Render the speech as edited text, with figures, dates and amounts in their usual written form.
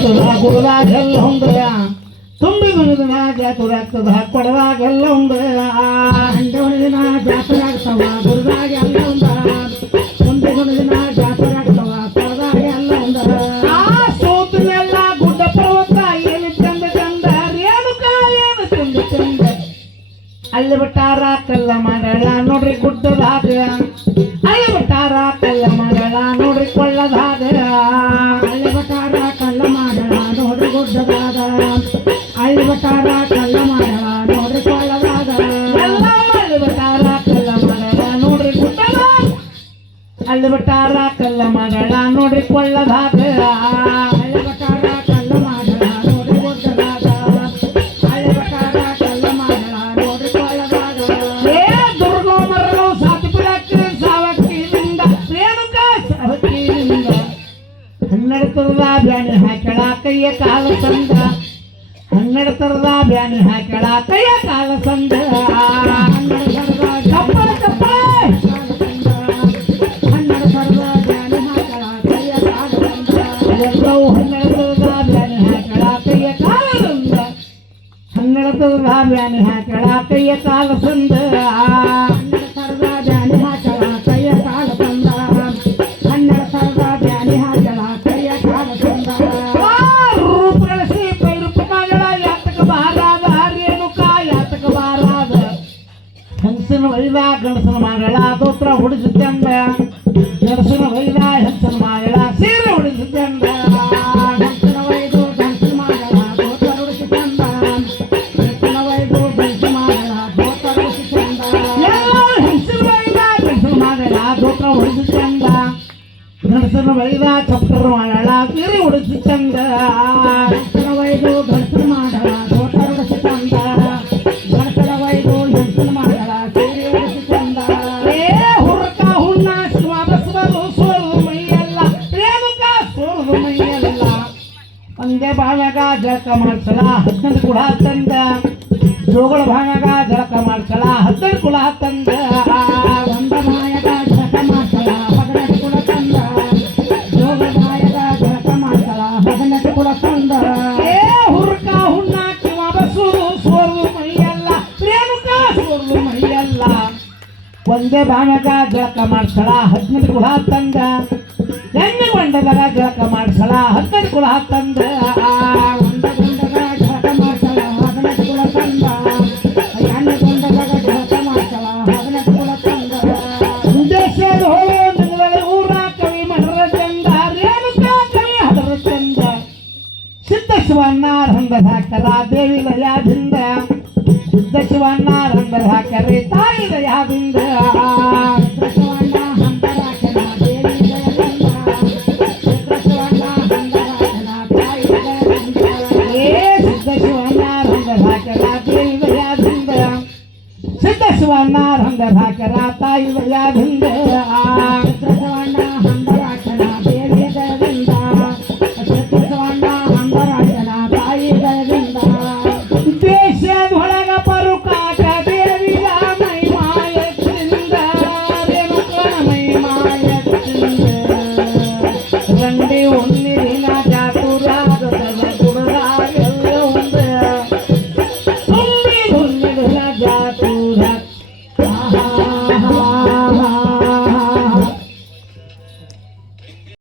ತುಳಾ ಗುರುದಾಗೆಲ್ಲ ಹೊಂದಯ ತುಂಬಿ ದಿನ ಜಾತುರ ಆಗ್ತದ ಕೊಡದಾಗೆಲ್ಲ ಹೊಂದಯ ದಿನ ಜಾತ್ರೆ ಆಗ್ತಾವ ಗುರುದಾಗೆಲ್ಲ ಒಂದ ತುಂಬಿ ದಿನ ಜಾತ್ರೆ ಆಗ್ತಾವ ಕೊಡದಾಗೆಲ್ಲ ಒಂದ ಸೋತನೆಲ್ಲ ಗುಡ್ಡ ಪರ್ವತ ಏನು ಚಂದ ಚಂದ ರೇಣುಕಾ ಏನು ಚಂದ ಚಂದ ಅಲ್ಲಿ ಬಿಟ್ಟಾರ ಕಲ್ಲ ಮಾಡಳ ನೋಡ್ರಿ ಗುಡ್ಡದಾಗ ಅಲ್ಲಿ ಬಿಟ್ಟಾರ ಕಲ್ಲ ಮಾಡಳ ನೋಡ್ರಿ ಕೊಳ್ಳದಾಗ ಅಲ್ಲಿ ಬಟಾರ ಕಲ್ಲ ಮಾಡಳ ನೋಡ್ರಿ ಗುಡ್ಡದಾಗ ಅಲ್ಲಿ ಬಟಾರ ಕಲ್ಲ ಮಾಡಳ ನೋಡ್ರಿ ಕೊಳ್ಳದಾಗ ಎಲ್ಲ ಅಲ್ಲಿ ಬಿಟ್ಟಾರ ಕಲ್ಲ ಮಾಡಳ ನೋಡ್ರಿ ಗುಡ್ಡದಾಗ ಅಲ್ಲಿ ಬಿಟ್ಟಾರ ಕಲ್ಲ ಮಾಡಳ ನೋಡ್ರಿ ಕೊಳ್ಳದಾಗ ಅಲ್ಲಿ ಬಟಾರ ಕಲ್ಲ ಮಾಡಳ ನೋಡ್ರಿ ಗುಡ್ಡದಾಗ ಅಲ್ಲಿ ಬಟಾರ ಕಲ್ಲ ಮಾಡಳ ನೋಡ್ರಿ ಕೊಳ್ಳದಾಗ ಏ ದುರ್ಗೋ ಮರಳು ಸಾತಿ ಬಿಡಕ್ಕೆ ಸಾವಕ್ಕಿನಿಂದ ರೇಣುಕಾ ಸಾವಕ್ಕಿನಿಂದ ಹನ್ನೆರಡು ತರದ ಬ್ಯಾಣಿ ಹಾಕ್ಯಾಳ ಕೈಯ ಕಾಲ ಸಂದ ಹನ್ನೆರಡು ತರದ ಬ್ಯಾಣಿ ಹಾಕ್ಯಾಳ ಕೈಯ ಕಾಲ ಸಂದ ಚಪ್ಪಳ ಚಪ್ಪಳ ಹನ್ನೆರಡು ಸಾವಿರದ ಜಾನಿ ಹಾಕಳ ಕೈಯ ಕಾಲ ಬಂದ ಎಲ್ಲವೂ ಹನ್ನೆರಡು ತರದ ಬ್ಯಾಣಿ ಹಾಕ್ಯಾಳ ಕೈಯ ಕಾಲ ಸಂದ ಹನ್ನೆರಡು ತರದ ಬ್ಯಾಣಿ ಹಾಕ್ಯಾಳ ಕೈಯ ಕಾಲ ಸಂದ ಹನ್ನೆರಡು ಸಾವಿರದ ಜಾನಿ ಹಾಕಳ ಕೈಯ ಕಾಲ ಬಂದ ಹನ್ನೆರಡು ಸಾವಿರದ ಜಾನಿ ಹಾಕಳ ಕೈಯ ಕಾಲ ಬಂದ ರೂಪಗಳಿಸಿ ಪೈರುಪ ಮಗಳ ಯಾತಕ ಬಾರಾದ ರೇಣುಕಾ ಯಾತಕ ಬಾರಾದ ಹಂಸನ ವೈದ ಗಣಸನ ಮಗಳ ದೋತ್ರ ಹುಡಿಸಿದ್ದಂದ ಗಣಸನ ವೈದ ಹಂಸನ ಮಗಳ ಸೀರೆ ಹುಡಿಸಿದ್ದಂದ ಗಂಟನ ವೈದು ಗಂಟನ ಮಾಡಳ ದೋತ ರುಡಿಸಿ ತಂದ ಗಂಟನ ವೈದು ಗಂಟ ಮಾಡಳ ದೋತ ರುಡಿಸಿ ತಂದ ಎಲ್ಲ ಹಂಸನ ವೈದ ಗಣಸನ ಮಗಳ ದೋತ್ರ ಹುಡಿಸಿದ್ದಂದ ಗಣಸನ ವೈದ ಚಪ್ಟರ ಮಗಳ ಸೀರೆ ಹುಡಿಸಿದ್ದಂದ ಗಂಟನ ವೈದು ಗಂಟನ ಮಾಡಳ ದೋತ ರುಡಿಸಿ ತಂದ ಗಂಟನ ವೈದು ಗಂಟನ ಮಾಡಳ ಸೀರೆ ರುಡಿಸಿ ತಂದ ಏ ಹುರ್ಕ ಹುಣ್ಣ ಶಿವ ಬಸವರು ಸೋರು ಮೈಯಲ್ಲ ರೇಣುಕಾ ಸೋರು ಮೈಯಲ್ಲ ಒಂದೇ ಭಾಗ ಜಳಕ ಮಾಡ್ಸಲ 15 ಕುಳ ತಂದ ಜೋಗಳ ಭಾಗ ಜಳಕ ಮಾಡ್ಸಲ 15 ಕುಳ ತಂದ ಒಂದ ಮಾಯದ ಜಳಕ ಮಾಡ್ಸಲ 18 ಕುಳ ತಂದ ಜೋಗ ಮಾಯದ ಜಳಕ ಮಾಡ್ಸಲ 18 ಕುಳ ತಂದ ಏ ಹುರ್ಕ ಹುಣ್ಣ ಶಿವ ಬಸವರು ಸೋರು ಮೈಯಲ್ಲ ರೇಣುಕಾ ಸೋರು ಮೈಯಲ್ಲ ಒಂದೇ ಭಾಗ ಜಳಕ ಮಾಡ್ಸಲ 15 ಕುಳ ತಂದ ಎಣ್ಣೆ ಮಂಡದಾಗ ಜಳಕ ಮಾಡ್ಸಲ 15 ಕುಳ ತಂದ ಒಂದ ಗುಂಡಗ ಜಳಕ ಮಾಡ್ಸಲ 18 ಕುಳ ತಂದ ಎಣ್ಣೆ ಗುಂಡದಾಗ ಜಳಕ ಮಾಡ್ಸಲ 18 ಕುಳ ತಂದ ದೇಶದ ಹೋಳು ನಿಂಗಳ ಊರ ಕವಿ ಮನರ ಚಂದ ರೇಣುಕಾ ಕವಿ ಹದರ ಚಂದ ಸಿದ್ಧ ಶಿವಣ್ಣ ರಂಗದ ಹಾಕರ ದೇವಿ ಲಯಾದಿಂದ ಸಿದ್ಧ ಶಿವಣ್ಣ ರಂಗದ ಹಾಕರೆ ತಾಯಿ ಲಯಾದಿಂದ ಚಿತ್ರಶಿವಣ್ಣ ಹಂತರಾಕನ ದೇವಿ ಜಯದಿಂದ ಚಿತ್ರಶಿವಣ್ಣ ಹಂತರಾಕನ ತಾಯಿ ಜಯದಿಂದ ಏ ಸಿದ್ಧ ಶಿವಣ್ಣ ರಂಗದ ಹಾಕರ ದೇವಿ ಲಯಾದಿಂದ ಸಿದ್ಧ ಶಿವಣ್ಣ ರಂಗದ ಹಾಕರ ತಾಯಿ ಲಯಾದಿಂದ